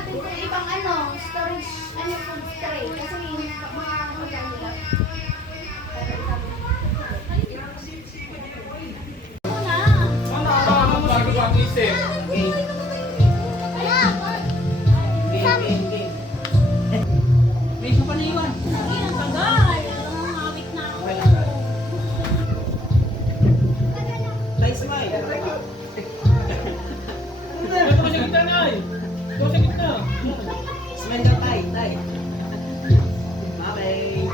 natin kung ibang storage, food tray. Kasi mga magkano lang. Bago pa ang isip. May isa pa na iwan. Ang tagal. Mawit na ako. Tay, smile. Ito ka sa gitna na eh. Ito sa gitna. Smile daw, tay. Tay. Okay.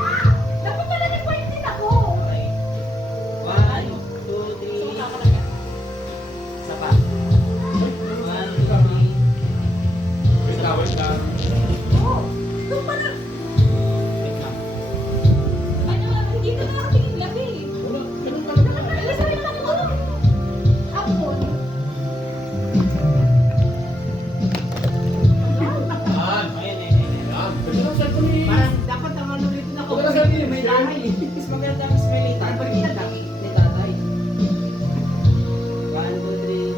Dapat pala nag-point din ako. 1, 2, 3. Isa pa. 1, 2, 3. Wait lang, wait lang. Oo. Doon pa na. Wait lang. Hindi na nakatingin gabi. Wala, ganun pala. Alis rin lang ako. Hapon. Yan. Ayan, ayan, ayan. Yan. Ganun ang cellphone ni... Parang dapat ang ano dito na Wala sa akin, may dahay. Mas maganda ang smile ni tatay. Ni tatay. 1, 2, 3.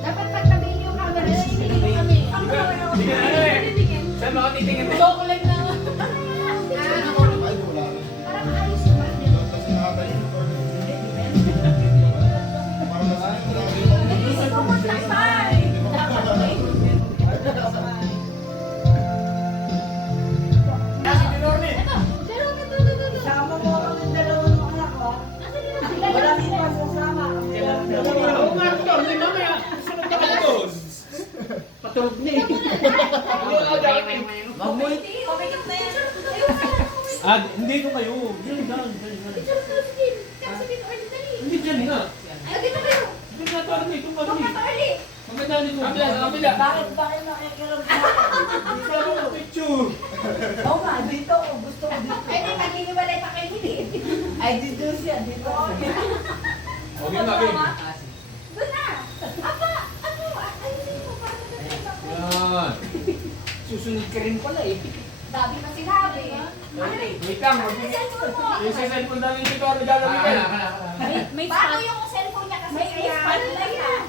Dapat pagtabihin yung camera. Hindi kami. Ang camera ko. Hindi ka ano eh. Saan mga titingin mo? Chocolate na. Parang ayos naman yun. Hindi si pumunta pa. Kasi Dinorne. Ito. Pero ito. Sama mo kami dalawa ng anak ko. Wala din pa sasama. Oo nga, Dinorne. Mamaya. Sunod ka pa doon. Patulog na eh. Mamoy. Pabigit na yan. Hindi ko kayo. Diyan, diyan. Hindi dyan nga. Dito kayo. Hindi nga ito, ano eh. Itong ano eh. Pagkakali. Maganda nito. Kabila. Bakit nakikiram sa akin? Isa mo ang picture. Oo nga, dito. Gusto ko dito. Ay, di, maghihiwalay pa kayo hindi. Ay, dito siya. Dito. Okay, okay. Doon na. Apa, ayusin mo para Yan. Susunod ka rin pala eh. Dami pa sinabi. Wait lang. Yung sa cellphone namin dito, ano gagamitin? Bago yung cellphone niya kasi kaya yan.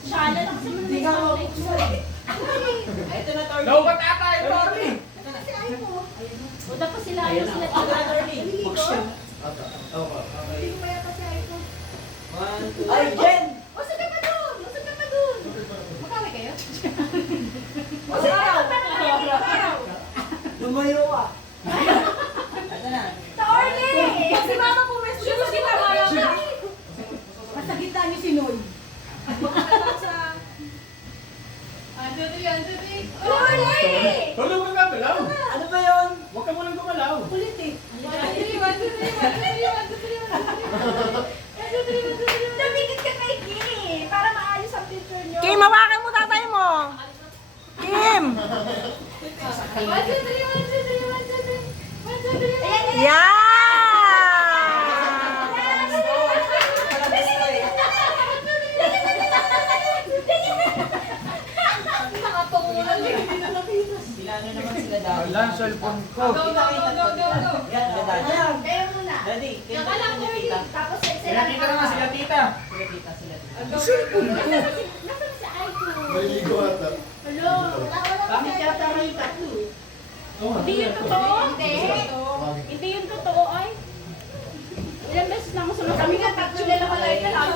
Shala lang kasi Hindi ka mabuksan. Ito na, Torny. Lowbat ata eh, Torny. Kasi ayaw mo. O dapat sila Ayan ayaw na. sila Ito na, Torny. Buksan. Okay. Hindi ko kaya kasi ayaw ko. 1, 2. Ay, Jen! Usap ka pa doon. Usap ka pa doon. Magkaway kayo? Usap ka. Araw. Lumayo ah. Ito na. Torny! Kasi mama po may susunod kita mama. Nasa gitna niyo si Noy. Torny! Huwag mo gagalaw. Ano ba yun? Huwag ka munang gumalaw. Kulit eh. Tumingin ka kay Kim para maayos ang picture nyo. Kim, hawakan mo tatay mo. Kim! Ayan, Yan! Sila ano naman sila dati. Wala, cellphone ko. Yan, sila dati. Kayo muna. Daddy, kaya Kaka lang niya po tita. Tapos Sila tita naman, sila tita. Sila tita, sila tita. Nasaan si iPhone? Maliligo ata. Hello? Wala Bakit yata may tatlo eh? Oo, Hindi yun totoo. Hindi. Hindi yun totoo ay. Ilang beses na ako sunod. Kami nga tatlo na lang malay na lang.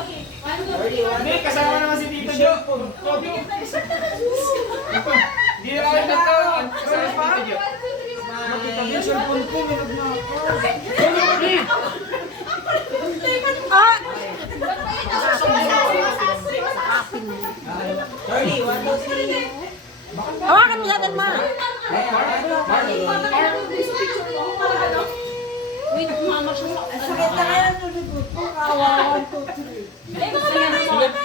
Hindi, kasama naman si Tito Jo. Hindi na kayo nagkaroon. Kasama si Tito Jo. Nakita ko yung cellphone ko, minag na ako. Ah! Charlie, 1, 2, 3. Hawakan mo tatay mo. Wait, mama siya sa... Ang sakit na kaya ng tulibot ko. Kawawa, 1, 2, 3. Ay, mga bata.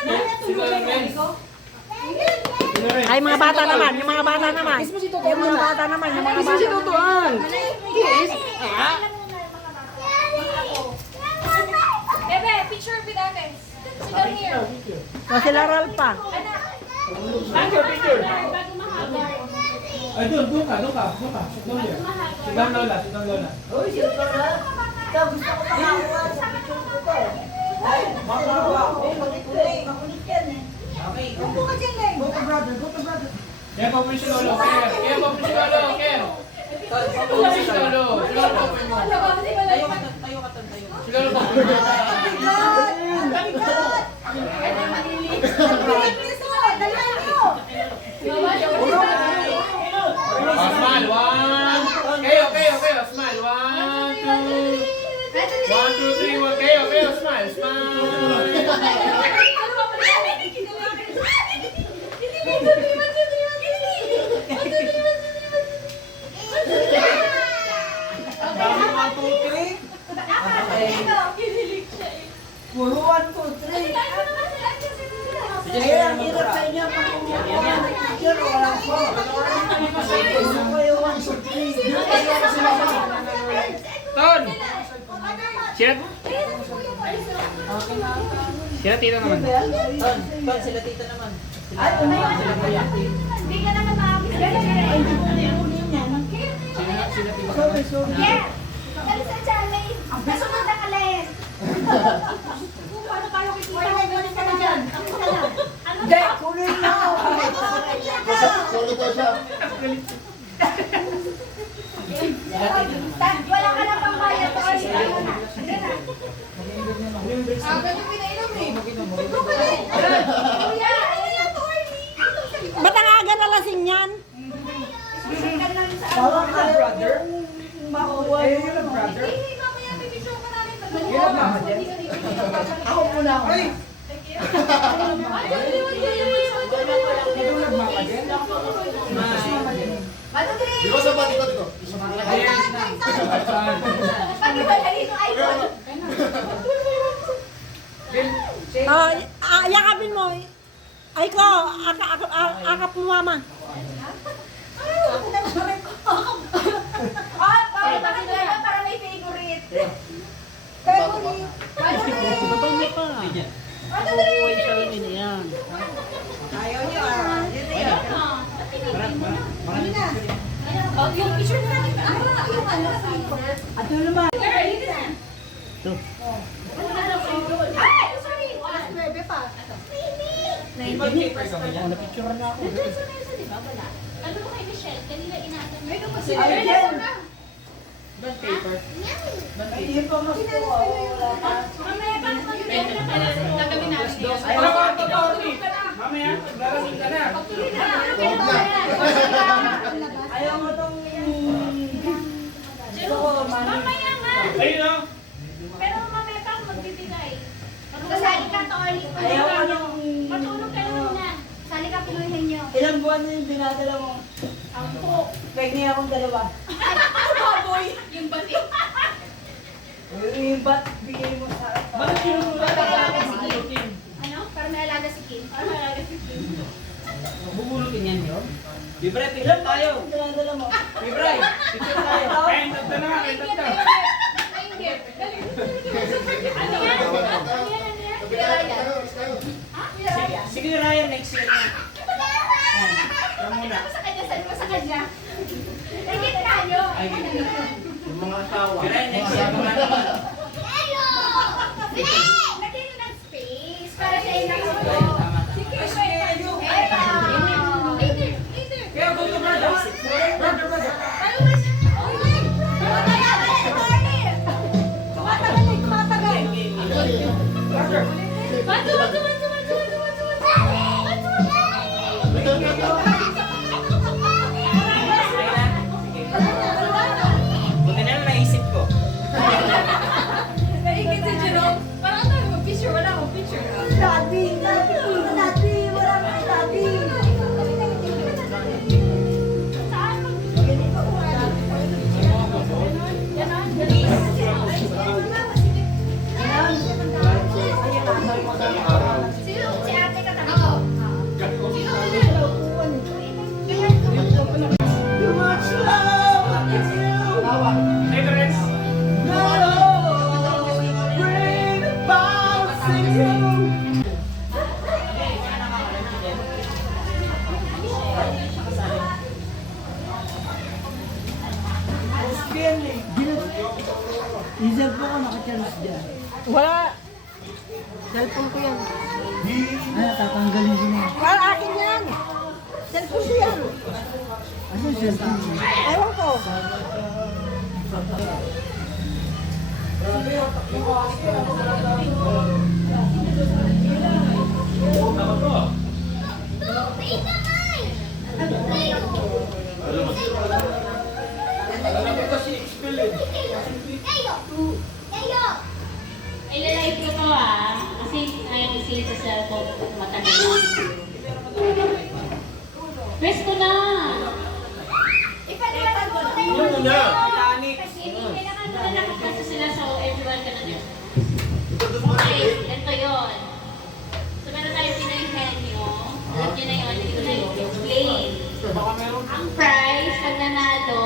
Sila rin. Sila rin. Ay, mga bata naman. Yung mga bata naman. Yung mga bata naman. Yung mga bata naman. Bebe, picture with ate. Sit down here. O, sila Ralph pa. Picture, picture. Bago mahaba. Ay, doon ka. Sit down here. Sit down, Lola. Sit down, Lola. Uy, sino to na? Ikaw, gusto ko makakuha sa picture ko to. Ay, makakuha ako. Makulit yan eh. Okay, Upo ka dyan. brother. Go to brother. Kaya pa po si Lolo, Ker. Kaya pa po si Lolo, Ker. Pa po si Lolo. Si Lolo pa po mo. Tayo ka, tayo ka, tayo. Si Lolo pa po mo. Smile, one. Okay. Smile, 1, 2. 1, 2, 3, 1. Okay. Smile, smile. Dami 1, 2, 3. Puro 1, 2, 3. Kaya ang hirap sa inyo pag kumukuha ng picture, walang po. Gusto ko yung 1, 2, 3. Ton! Sila? Sila tito naman. Ton, sila tita naman. Ay, Hindi ka naman makakita. sorry, sorry. Yeah! Dali sa challenge. Nasunod na ka, Len. Paano tayo kikita? Kunin ka na dyan. Kunin ka na. Ano Hindi, kunin mo. Solo ko siya. Wala ka na pang bayad. Ano na? Agad yung pinainom eh. Kuya, ano yan, Tony? Ba't ang aga nalasing yan? Parang brother. Makuha yung brother. Hindi, mamaya may video ka namin. Yun ang mama din. Ako muna ako. Ay! Di ba sa bati ko dito? Yakapin mo. Ay ko, akap mo mama. Para may favorite. Ayaw niyo ah. Yung picture natin. Yung ano, At yun naman. Ay! Sorry! Bebe pa. Napicture na ako. Ano ba kay Michelle? Kanina inaatan niya. Ay, Jen. Hindi pa mas po. Wala pa. Mamaya pa naman yun. Gagawin natin yun. Ay, wala ka, Tony. Mamaya, lalasing ka na. Ayaw mo tong... Gusto ko, mani. Mamaya nga. Ayun o. Pero mamaya pa ako magbibigay. Kasali ka, Tony. Ayaw mo nung... Matulog ka naman na. Sali ka, pinuhin niyo. Ilang buwan na yung dinadala mo? Pwede akong dalawa. Baboy! Yung bati. Yung ba't bigay mo sa akin? Bakit yun? Para may alaga si Kim. Ano? Para may alaga si Kim. Para may alaga si Kim. Bubulutin yan yun. Libre, picture tayo. Dinadala mo. Libre, picture tayo. Ay, tatlo na nga, tatlo. Ano yan? Ano yan? Ano yan? Piraya. Ha? Piraya. Sige, Ryan, next year na. Ano muna? Sa kanya, saan mo sa kanya? Higit tayo. Yung mga asawa. Ryan, next year na naman. Hello! Lagyan nyo ng space para siya yung nakaupo. Sige, Eto! Later! Kaya go to brother. Brother, brother. Ano ba siya? Tumatagal! Brother. Buti na lang naisip ko. Naigit si Jerome. Parang tayo mag-picture. Wala akong picture. Daddy, wala ka daddy. Saan mag- Sino? Si ate ka tayo? Oo. Sino ulit? Too much love is you. Cigarettes. Not all. Bring about you. Isang po ko naka-chance dyan. Wala. Cellphone ko yan. Ano, tatanggalin ko na. Wala, akin yan. Cellphone ko yan. Ano cellphone? Ewan ko. Ilalive ko to kasi ayaw isi sa cellphone matagal na. Press ko na! Yung una. Kasi kailangan mo na nakakasa sila so everyone ka na din. Okay, ito yun. So meron tayong Pinoy-henyo. Alam nyo na yun, hindi ko na i-explain. Ang prize pag nanalo,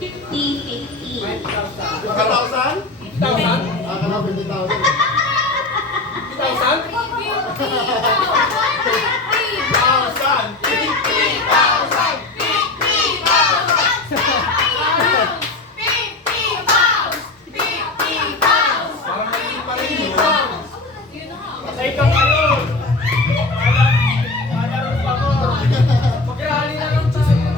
50-50. 1,000? 1,000? Akala 50,000. Parang mali pa rin yun. Patay ka ngayon. Malaro pa ko. Mag-rally na lang tayo.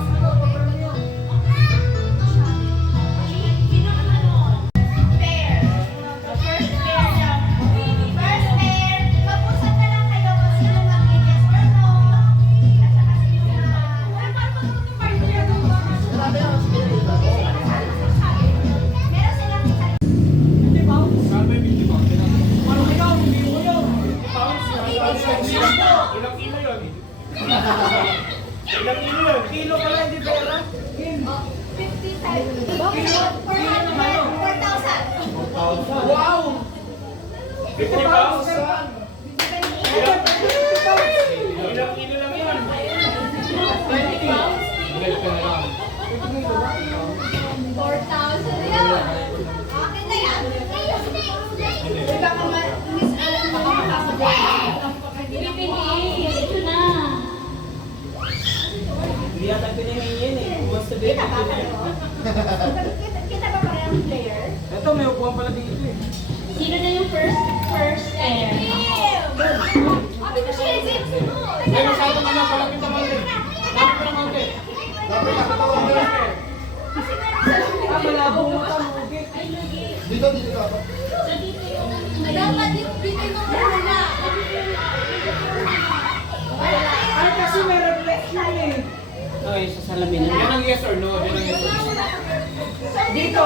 Ilang kilo yun? Ilang kilo yun? Kilo pala, hindi pera. Wow! 50 pounds? Ilang kilo lang yun? 20 pounds? Ilang ka na lang. 4,000 yun. Akin na yan. Iba ka miss alam mo Ito na. Hindi yata pinahingi eh. Kung sabihin Kita ba ko pareho? Kita ba pareho ang player? Ito, may upuan pala dito eh. Sino na yung first air? Abi ko siya yung sunod. Ay, masyado ka na. Palapit na mga Lapit na mga Dapat nakatawa mo yun. Ah, malabo mo ka, Mugit. Dito dapat. Dapat yung binay mo muna. Ay, kasi may reflection eh. Okay, sa salamin na. Yan ang yes or no. Yan ang yes or no. Dito,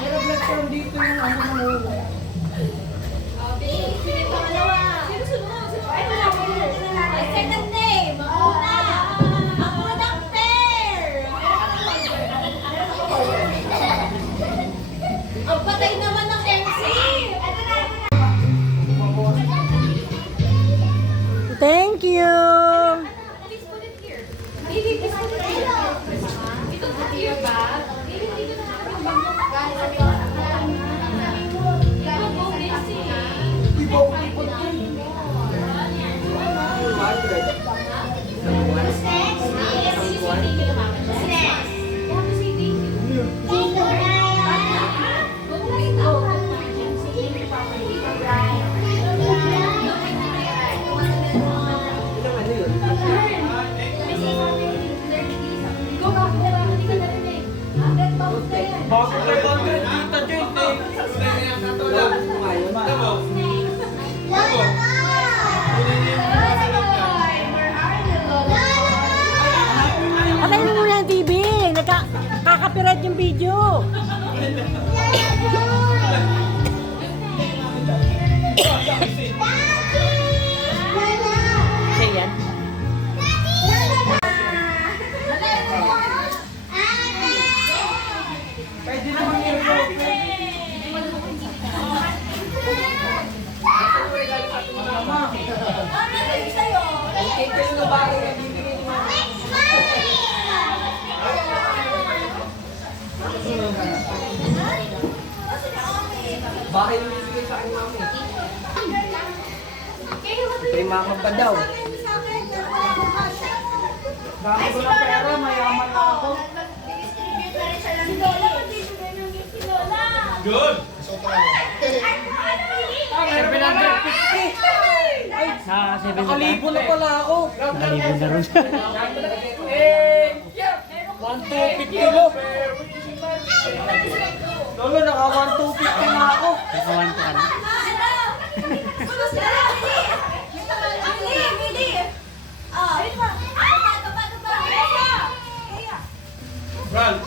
may reflection dito yung ano mo. Second name. Una. Ang unang pair. Ang patay naman ng MC. Thank you. Bakit may bagay dito dyan eh? Patayin mo muna yung TV. Nakaka-copyright yung video. Say yan. Pwede naman yung rope. Mama, okay kayo na bagay na bibigyan niyo. Bakit yung bibigay sa akin, mami? Kay mama pa daw. Dami ko ng pera, mayaman na ako. Good! So, tayo. Ah, meron 750. Ay, Nakalibo na pala ako. Nakalibo na rin. 1,250 kilo. Lolo, naka 1,250 na ako. Brad,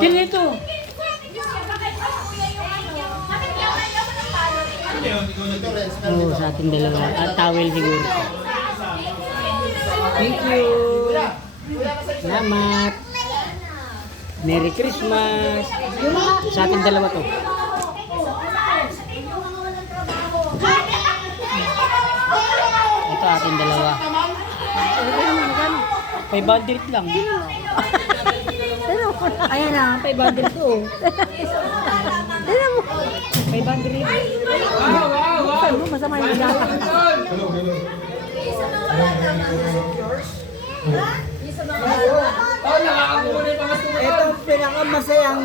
Ganito. Dito rin, smell Oo, dito. sa ating dalawa. At towel siguro. Thank you. Salamat. Merry Christmas. Sa ating dalawa to. Ito ating dalawa. 500 lang. Ayan na, 500 to. Tignan mo. 500. wow, wow, wow. Ano, masama yung data. Hello, hello. Oh, nakakakuha na yung mga sumunod. Ito ang pinakamasayang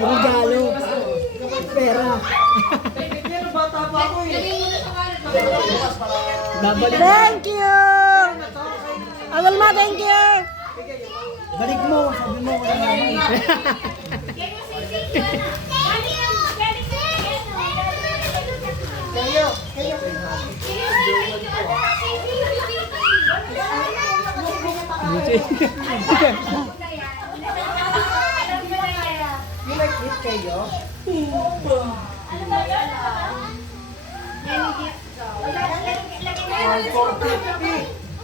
regalo. Pera. Babalik. Thank you! Alma, thank you! Balik mo, sabi mo.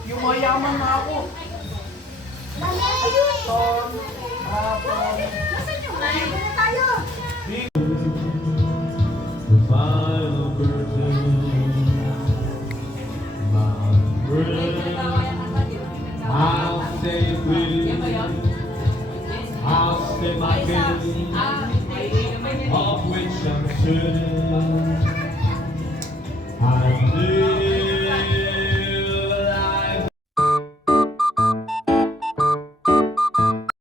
Yung mayaman na ako. The final curtain, my friend, I'll stay with you, I'll stay my game, of which I'm certain.